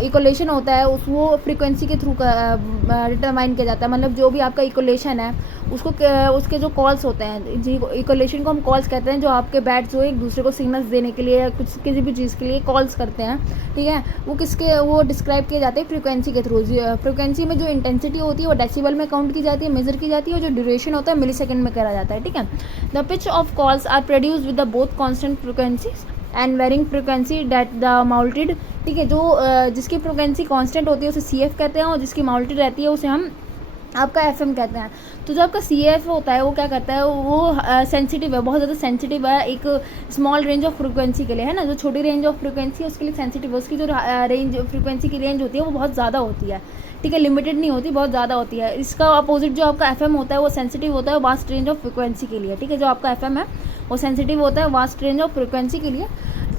इक्वेलेशन होता है उस वो फ्रीक्वेंसी के थ्रू डिटरमाइन किया जाता है। मतलब जो भी आपका इक्वेलेशन है उसको उसके जो कॉल्स होते हैं, जी इक्वेलेशन को हम कॉल्स कहते हैं, जो आपके बैट्स जो एक दूसरे को सिग्नल्स देने के लिए या कुछ किसी भी चीज़ के लिए कॉल्स करते हैं, ठीक है, वो डिस्क्राइब किए जाते हैं फ्रीक्वेंसी के थ्रू। फ्रीक्वेंसी में जो इंटेंसिटी होती है वो डेसिबल में काउंट की जाती है, मेजर की जाती है, और जो ड्यूरेशन होता है मिली सेकेंड में करा जाता है, ठीक है। The pitch of calls are produce with the both constant frequencies and varying frequency that the modulated, ठीक है। जो जिसकी फ्रिक्वेंसी कांस्टेंट होती है उसे सी एफ कहते हैं, और जिसकी माउल्टेड रहती है उसे हम आपका एफ एम कहते हैं। तो जो आपका सी एफ होता है वो क्या करता है, वो सेंसिटिव है, बहुत ज़्यादा सेंसिटिव है एक स्मॉल रेंज ऑफ फ्रिक्वेंसी के लिए, है ना। जो छोटी रेंज ऑफ फ्रिक्वेंसी है उसके लिए सेंसिटिव है, उसकी जो रेंज फ्रिक्वेंसी की रेंज होती है वो बहुत ज़्यादा होती है, ठीक है, लिमिटेड नहीं होती, बहुत ज़्यादा होती है। इसका अपोजिट जो आपका एफ एम होता है वो सेंसिटिव होता है वास्ट रेंज ऑफ फ्रिक्वेंसी के लिए, ठीक है। जो आपका एफ एम है वो सेंसिटिव होता है वास्ट रेंज ऑफ फ्रिक्वेंसी के लिए।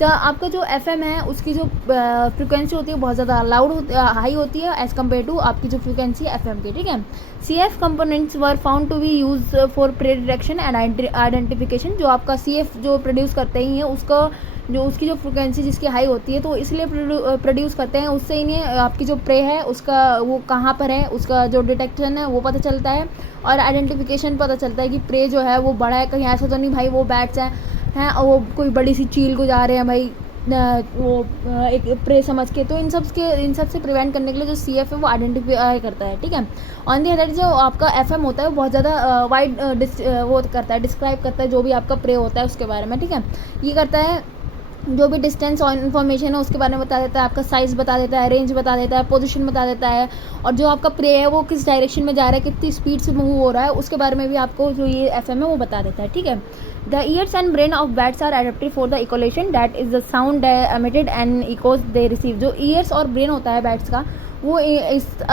तो आपका जो एफ एम है उसकी जो फ्रिक्वेंसी होती है बहुत ज़्यादा हाई होती है एज़ कम्पेयर टू आपकी जो फ्रिक्वेंसी है एफ एम की, ठीक है। C F components were found to be use for prey detection and identification. जो आपका सी एफ जो प्रोड्यूस करते ही हैं उसका जो उसकी जो फ्रिक्वेंसी जिसकी हाई होती है तो इसलिए प्रोड्यूस करते हैं, उससे इन्हें आपकी जो प्रे है उसका वो कहाँ पर है उसका जो डिटेक्शन है वो पता चलता है, और आइडेंटिफिकेशन पता चलता है कि प्रे जो है वो बड़ा है, कहीं ऐसा तो नहीं भाई वो बैट्स हैं और वो कोई बड़ी सी चील को जा रहे हैं भाई वो एक प्रे समझ के। तो इन सब से प्रिवेंट करने के लिए जो सी एफ है वो आइडेंटिफाई करता है, ठीक है। ऑन दी अदर जो आपका एफ एम होता है वो बहुत ज़्यादा वाइड वो करता है, डिस्क्राइब करता है जो भी आपका प्रे होता है उसके बारे में, ठीक है। ये करता है जो भी डिस्टेंस और इन्फॉर्मेशन है उसके बारे में बता देता है, आपका साइज़ बता देता है, रेंज बता देता है, पोजीशन बता देता है, और जो आपका प्रे है वो किस डायरेक्शन में जा रहा है, कितनी स्पीड से मूव हो रहा है उसके बारे में भी आपको जो ये एफएम है वो बता देता है, ठीक है। The ears and brain of bats are adapted for the echolocation that is the sound emitted and echoes they receive. जो ईयर्स और ब्रेन होता है बैट्स का वो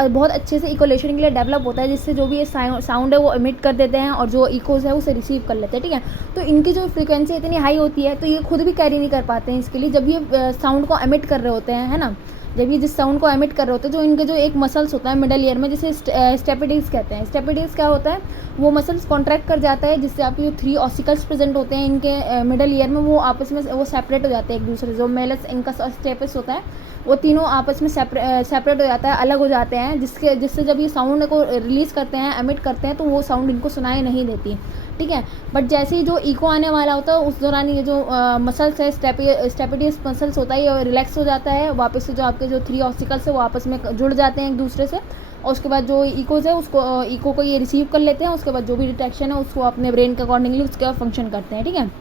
बहुत अच्छे से इक्वेलेशन के लिए डेवलप होता है, जिससे जो भी ये साउंड है वो एमिट कर देते हैं और जो इकोज है उसे रिसीव कर लेते हैं, ठीक है। तो इनकी जो फ्रीक्वेंसी इतनी हाई होती है तो ये खुद भी कैरी नहीं कर पाते हैं इसके लिए, जब ये साउंड को एमिट कर रहे होते हैं, है ना। जब ये जिस साउंड को एमिट कर रहे होते हैं जो इनके जो एक मसल्स होता है मिडल ईयर में जिसे स्टेपिडिस कहते हैं। स्टेपिडिस क्या होता है, वो मसल्स कॉन्ट्रैक्ट कर जाता है जिससे आपके जो 3 ऑसिकल्स प्रेजेंट होते हैं इनके मिडल ईयर में वो आपस में वो सेपरेट हो जाते हैं एक दूसरे से। जो मेलस इनका स्टेपिस होता है वो तीनों आपस में सेपरेट हो जाता है, अलग हो जाते हैं, जिससे जब ये साउंड को रिलीज़ करते हैं एमिट करते हैं तो वो साउंड इनको सुनाई नहीं देती, ठीक है। बट जैसे ही जो इको आने वाला होता है उस दौरान ये जो मसल्स है स्टेपिडियस मसल्स होता है ये रिलैक्स हो जाता है, वापस से जो आपके जो 3 ऑसिकल्स है वो आपस में जुड़ जाते हैं एक दूसरे से, और उसके बाद जो इकोज है उसको इको को ये रिसीव कर लेते हैं, उसके बाद जो भी डिटेक्शन है उसको अपने ब्रेन के अकॉर्डिंगली उसका फंक्शन करते हैं, ठीक है।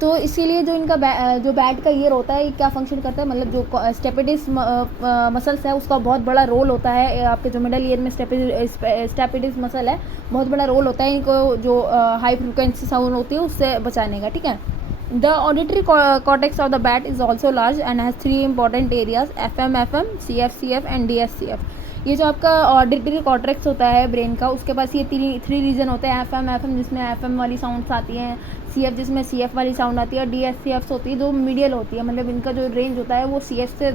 तो इसीलिए जो इनका जो बैट का ईयर होता है ये क्या फंक्शन करता है, मतलब जो स्टेपिडिस मसल्स है उसका बहुत बड़ा रोल होता है आपके जो मिडल ईयर में स्टेपिडिस मसल है बहुत बड़ा रोल होता है इनको जो हाई फ्रिक्वेंसी साउंड होती है उससे बचाने का, ठीक है। The auditory cortex of the bat is also large and has 3 important areas F M C F and DSCF। ये जो आपका ऑडिटरी कॉर्टेक्स होता है ब्रेन का उसके पास ये 3 रीजन होते हैं, एफ एम जिसमें FM वाली साउंड्स आती हैं, CF जिसमें CF वाली साउंड आती है, और DSCF होती है जो मीडियल होती है, मतलब इनका जो रेंज होता है वो CF से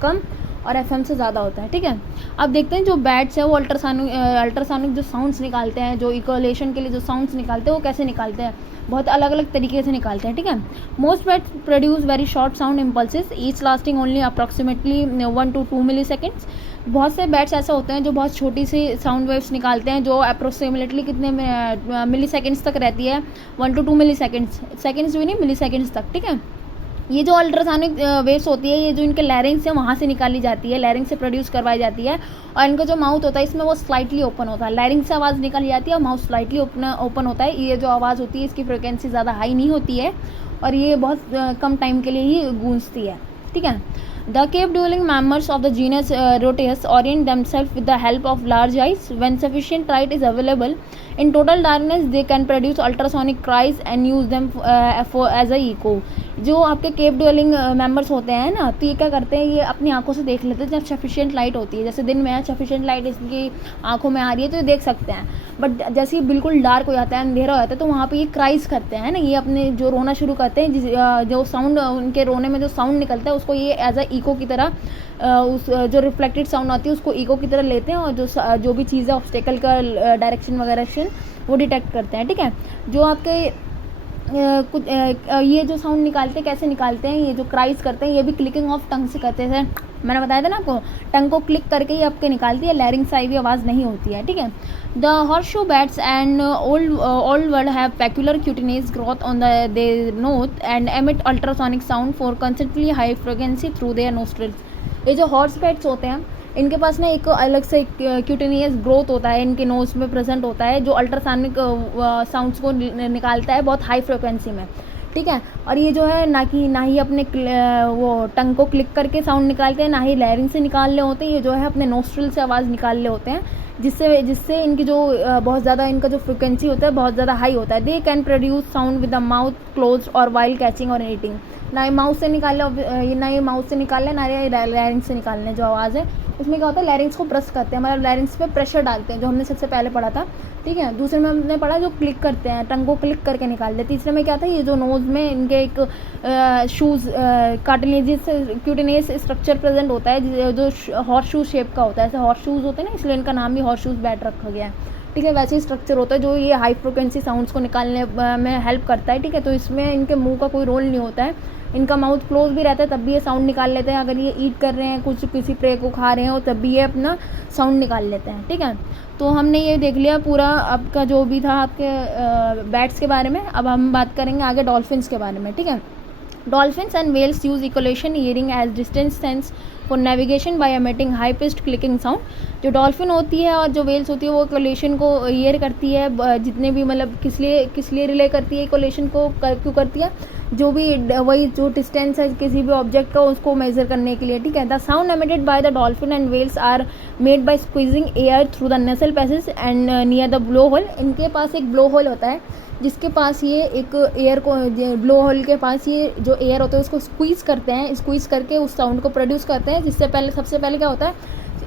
कम और FM से ज़्यादा होता है, ठीक है। अब देखते हैं जो बैट्स है वो अल्ट्रासोनिक जो साउंड्स निकालते हैं, जो इक्वेलेशन के लिए जो साउंड्स निकालते हैं वो कैसे निकालते हैं, बहुत अलग अलग तरीके से निकालते हैं, ठीक है। Most bats produce very short sound impulses each lasting only approximately 1 to 2 milliseconds. बहुत से बैट्स ऐसे होते हैं जो बहुत छोटी सी साउंड वेव्स निकालते हैं जो अप्रोक्सीमेटली कितने मिली सेकेंड्स तक रहती है, 1 to 2 मिली सेकेंड्स भी नहीं मिली सेकेंड्स तक, ठीक है। ये जो अल्ट्रासोनिक वेव्स होती है ये जो इनके लैरिंग्स है वहाँ से निकाली जाती है, लैरिंग से प्रोड्यूस करवाई जाती है, और इनका जो माउथ होता है इसमें वो स्लाइटली ओपन होता है, लैरिंग से आवाज़ निकाली जाती है और माउथ स्लाइटली ओपन होता है। ये जो आवाज़ होती है इसकी फ्रिक्वेंसी ज़्यादा हाई नहीं होती है और ये बहुत कम टाइम के लिए ही गूंजती है, ठीक है। The cave-dwelling mammals of the genus Roteus orient themselves with the help of large eyes. When sufficient light is available, in total darkness, they can produce ultrasonic cries and use them as a echo. जो आपके केव dwelling members होते हैं ना तो ये क्या करते हैं, ये अपनी आंखों से देख लेते हैं जब सफिशिएंट लाइट होती है, जैसे दिन में है सफिशिएंट लाइट इसकी आंखों में आ रही है तो ये देख सकते हैं, बट जैसे ही बिल्कुल डार्क हो जाता है अंधेरा हो जाता है तो वहाँ पे ये क्राइज करते हैं ना, ये अपने जो रोना शुरू करते हैं, जो साउंड उनके रोने में जो साउंड निकलता है उसको ये एज अ इको की तरह उस जो रिफ्लेक्टेड साउंड आती है उसको इको की तरह लेते हैं, और जो भी चीज़ है ऑब्स्टेकल का डायरेक्शन वगैरह वो डिटेक्ट करते हैं, ठीक है। जो आपके ये जो साउंड निकालते हैं कैसे निकालते हैं, ये जो क्राइज करते हैं ये भी क्लिकिंग ऑफ टंग से करते हैं। मैंने बताया था ना आपको, टंग को क्लिक करके ही आपके निकालती है, लैरिंग्स आई हुई आवाज़ नहीं होती है, ठीक है। The horseshoe bats and old world have peculiar cutaneous growth on the they note and emit ultrasonic sound for consistently high frequency through their nostrils. ये जो हॉर्स बैट्स होते हैं इनके पास ना एक अलग से क्यूटिनियस ग्रोथ होता है, इनके नोज में प्रेजेंट होता है, जो अल्ट्रासोनिक साउंड्स को निकालता है बहुत हाई फ्रिक्वेंसी में, ठीक है। और ये जो है ना ही अपने वो टंग को क्लिक करके साउंड निकालते हैं, ना ही लैरिंग से निकाल रहे होते हैं, ये जो है अपने नोस्ट्रिल से आवाज़ निकाल रहे होते हैं, जिससे इनकी जो बहुत ज़्यादा इनका जो फ्रिक्वेंसी होता है बहुत ज़्यादा हाई होता है। They can produce sound with the mouth close और वाइल कैचिंग और ईटिंग। ना ही माउथ से निकाल लें ना ही लैरिंग से निकाल लें। जो आवाज़ है उसमें क्या होता है, लैरिंग्स को प्रेस करते हैं, मतलब लैरिंग्स पे प्रेशर डालते हैं, जो हमने सबसे पहले पढ़ा था, ठीक है। दूसरे में हमने पढ़ा जो क्लिक करते हैं, टंग को क्लिक करके निकालते हैं। तीसरे में क्या था, ये जो नोज़ में इनके एक शूज़ कार्टिलेजियस क्यूटिनेस स्ट्रक्चर प्रेजेंट होता है, जो हॉर्स शूज शेप का होता है, ऐसे हॉर्स शूज़ होते हैं ना, इसलिए इनका नाम भी हॉर्स शूज़ बैट रखा गया है, ठीक है। वैसे ही स्ट्रक्चर होता है जो ये हाई फ्रिक्वेंसी साउंड्स को निकालने में हेल्प करता है, ठीक है। तो इसमें इनके मुंह का कोई रोल नहीं होता है, इनका माउथ क्लोज भी रहता है तब भी ये साउंड निकाल लेते हैं। अगर ये ईट कर रहे हैं, किसी प्रे को खा रहे हैं और तब भी ये अपना साउंड निकाल लेते हैं, ठीक है। तो हमने ये देख लिया पूरा आपका जो भी था आपके बैट्स के बारे में। अब हम बात करेंगे आगे डॉल्फिन्स के बारे में, ठीक है। Dolphins and whales use echolocation hearing as distance sense for navigation by emitting high pitched clicking sound. जो डॉल्फिन होती है और जो वेल्स होती है वो इकोलेशन को ईयर करती है, जितने भी मतलब किस लिए रिले करती है इकोलेशन को, क्यों करती है, जो भी वही जो डिस्टेंस है किसी भी ऑब्जेक्ट का उसको मेजर करने के लिए, ठीक है। The sound emitted by the dolphin and whales are made by squeezing air through the nasal passage and near the blow hole. इनके पास एक ब्लो होल होता है जिसके पास ये एक एयर को, ब्लो होल के पास ये जो एयर होता है उसको स्क्वीज़ करते हैं, स्क्वीज़ करके उस साउंड को प्रोड्यूस करते हैं। सबसे पहले क्या होता है,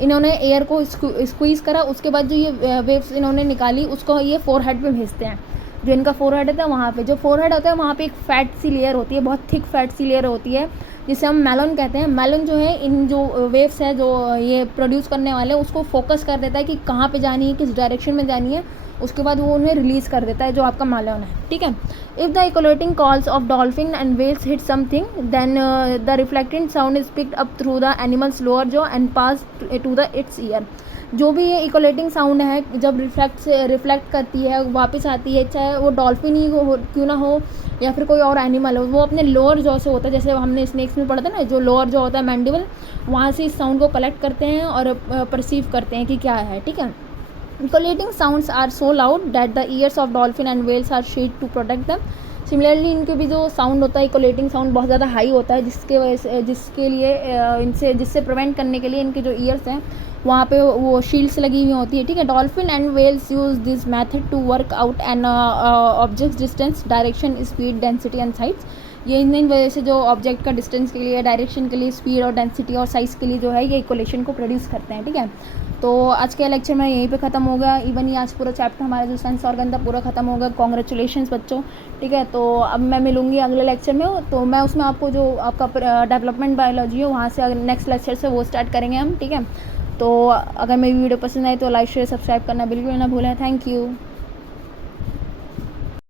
इन्होंने एयर को स्क्वीज़ करा, उसके बाद जो ये वेव्स इन्होंने निकाली उसको ये फोरहेड पे भेजते हैं। जो इनका फोरहेड होता है वहाँ पे, जो फोरहेड होता है वहाँ पे एक फैट सी लेयर होती है, बहुत थिक फैट सी लेयर होती है, जिसे हम मेलन कहते हैं। मेलन जो है इन जो वेव्स है जो ये प्रोड्यूस करने वाले हैं उसको फोकस कर देता है कि कहाँ पे जानी है, किस डायरेक्शन में जानी है, उसके बाद वो उन्हें रिलीज़ कर देता है, जो आपका मेलन है, ठीक है। If the echolocating calls of dolphin and whales hit something then the reflected sound is picked up through the animals lower jaw and pass to the its ear. जो भी ये इकोलेटिंग साउंड है जब रिफ्लेक्ट करती है वापस आती है, चाहे वो डॉल्फिन ही क्यों ना हो या फिर कोई और एनिमल हो, वो अपने लोअर जॉ से होता है, जैसे हमने स्नेक्स में पढ़ा था ना, जो लोअर जॉ होता है मैंडिबल, वहाँ से इस साउंड को कलेक्ट करते हैं और परसीव करते हैं कि क्या है, ठीक है। Ecolating sounds are so loud that the ears of dolphin and whales are shaped to protect them. Similarly इनके भी जो साउंड होता है इकोलेटिंग साउंड बहुत ज़्यादा हाई होता है, जिससे प्रिवेंट करने के लिए इनके जो ईयर्स हैं वहाँ पे वो शील्ड्स लगी हुई होती है, ठीक है। Dolphin and whales use this method to work out an object distance, direction, speed, density and size. ये इन वजह से जो ऑब्जेक्ट का डिस्टेंस के लिए, डायरेक्शन के लिए, स्पीड और डेंसिटी और साइज़ के लिए जो है ये इकोलेशन को प्रोड्यूस करते हैं, ठीक है। तो आज के लेक्चर में यहीं पे ख़त्म हो गया। इवन ये आज पूरा चैप्टर हमारा जो सेंस ऑर्गन था पूरा ख़त्म हो गया। कॉन्ग्रेचुलेशंस बच्चों, ठीक है। तो अब मैं मिलूँगी अगले लेक्चर में, तो मैं उसमें आपको जो आपका डेवलपमेंट बायोलॉजी है वहाँ से नेक्स्ट लेक्चर से वो स्टार्ट करेंगे हम, ठीक है। तो अगर मेरी वीडियो पसंद आए तो लाइक शेयर सब्सक्राइब करना बिल्कुल ना भूलें। Thank you.